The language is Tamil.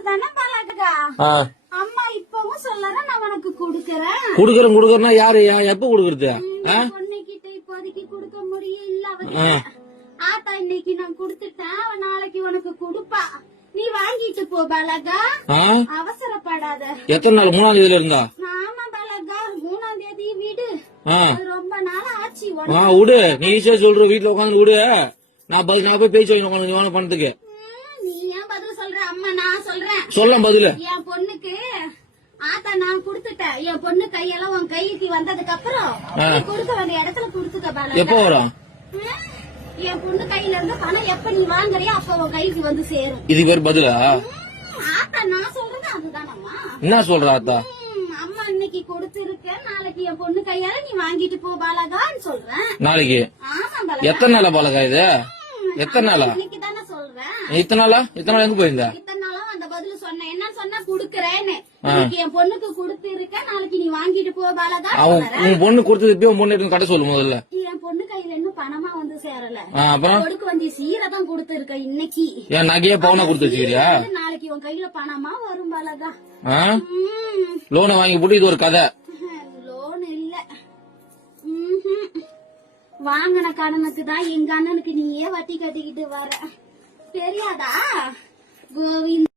அதுதானே பழகா. அம்மா இப்பவும் சொல்லறேன், நான் உனக்கு குடுக்கறேன். குடுக்கறேன்னா யாரு எப்ப குடுக்கறது? பொண்ணுகிட்ட இப்போதைக்கு குடுக்க முடியும் இல்ல. அவகிட்ட ஆத்தா இன்னைக்கு நான் குடுத்துட்டேன், அவன் நாளைக்கு உனக்கு குடுப்பா. நீ வாங்கிட்டு போ பலகா, அவசரப்படாத. எத்தனை நாள்? 3ஆம் தேதியில இருந்தா? ஆமா பலகா, 3ஆம் தேதி வீடு. ரொம்ப நாள் ஆச்சு. விடு, நீ ஈஸியா சொல்ற. வீட்டுல உட்காந்து விடு, நான் போய் பேச்சு வாங்கி உட்காந்து பணத்துக்கு. நீ ஏன் பதில் சொல்ற? அம்மா நான் சொல்றேன். சொல்ல பதில். என் பொண்ணுக்கு ஆத்தா நான் குடுத்துட்டேன். என் பொண்ணு கையெல்லாம் உன் கைக்கு வந்ததுக்கு அப்புறம் கொடுக்க வேண்டிய இடத்துல குடுத்துக்க பலகா. எப்போ வரும்? என் பொண்ணு கையில இருந்து பணம் எப்ப நீ வாங்குறியோ அப்ப உன் கைக்கு வந்து சேரும். இது பேர் பதிலா? ஆத்தா நான் சொல்றது அதுதானம்மா. என்ன சொல்ற ஆத்தா? அம்மா இன்னைக்கு கொடுத்திருக்க, நாளைக்கு என் பொண்ணு கையால நீ வாங்கிட்டு போ பாலகான்னு சொல்றேன். நாளைக்கு? ஆமா பாலகா. எத்தனை நாளா பாலகா இது? எத்தனை நாளா? இன்னைக்கு தானே சொல்றேன். இத்தனை நாளா? இத்தனை நாள் எங்க போயிருந்த? இத்தனை நாளா அந்த பதில் சொன்னேன். என்ன சொன்னா குடுக்கறேன்னு. இன்னைக்கு என் பொண்ணுக்கு கொடுத்திருக்க, நாளைக்கு நீ வாங்கிட்டு போ பாலகா. உன் பொண்ணு கொடுத்தது உன் பொண்ணு எடுத்து கட்ட சொல்லு முதல்ல. என் பொண்ணு கையில இன்னும் பணமா வந்து சேரல. அப்புறம் கொடுக்க வேண்டிய சீரதான் கொடுத்திருக்க இன்னைக்கு. என் நகையே பவுனா கொடுத்து வச்சுக்கிறியா? நாளைக்கு உன் கையில பணமா வரும் பாலகா. லோனை வாங்கி போட்டு இது ஒரு கதை. லோன் இல்ல, வாங்கின கடனுக்கு தான் எங்க அண்ணனுக்கு நீயே வட்டி கட்டிக்கிட்டு வர. தெரியாதா கோவிந்த்?